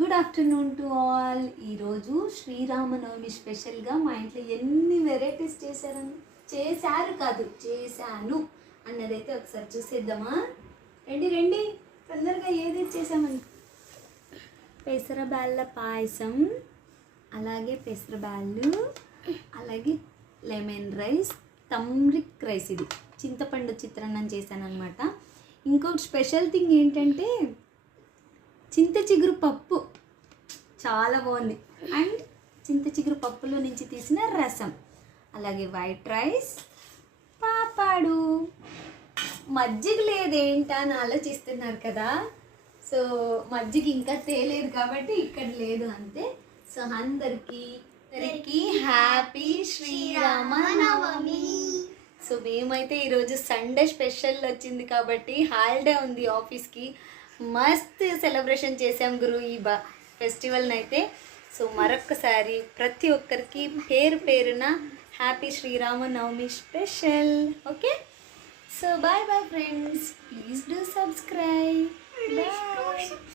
Good afternoon to all. ఈరోజు శ్రీరామనవమి స్పెషల్గా మా ఇంట్లో ఎన్ని వెరైటీస్ చేశాను అన్నదైతే ఒకసారి చూసేద్దామా. రండి రండి తొందరగా ఏదైతే చేసామని. పెసరబ్యాళ్ళ పాయసం, అలాగే పెసరబ్యాళ్ళు, అలాగే లెమన్ రైస్, టర్మరిక్ రైస్, ఇది చింతపండు చిత్రాన్నం చేశాను అనమాట. ఇంకొక స్పెషల్ థింగ్ ఏంటంటే చింత చిగురు పప్పు, చాలా బాగుంది. అండ్ చింత చిగురు పప్పులో నుంచి తీసిన రసం, అలాగే వైట్ రైస్, పాపాడు. మజ్జిగ లేదేంటా అని ఆలోచిస్తున్నారు కదా. సో మజ్జిగ ఇంకా తేలేదు కాబట్టి ఇక్కడ లేదు అంతే. సో అందరికీ హ్యాపీ శ్రీరామనవమి. సో మేమైతే ఈరోజు సండే స్పెషల్ వచ్చింది కాబట్టి హాలిడే ఉంది ఆఫీస్కి, మస్త్ సెలబ్రేషన్ చేసాం గురు ఈ ఫెస్టివల్ని అయితే. సో మరొక్కసారి ప్రతి ఒక్కరికి పేరు పేరున happy Sri Rama Navami special. Okay, so bye bye friends, please do subscribe.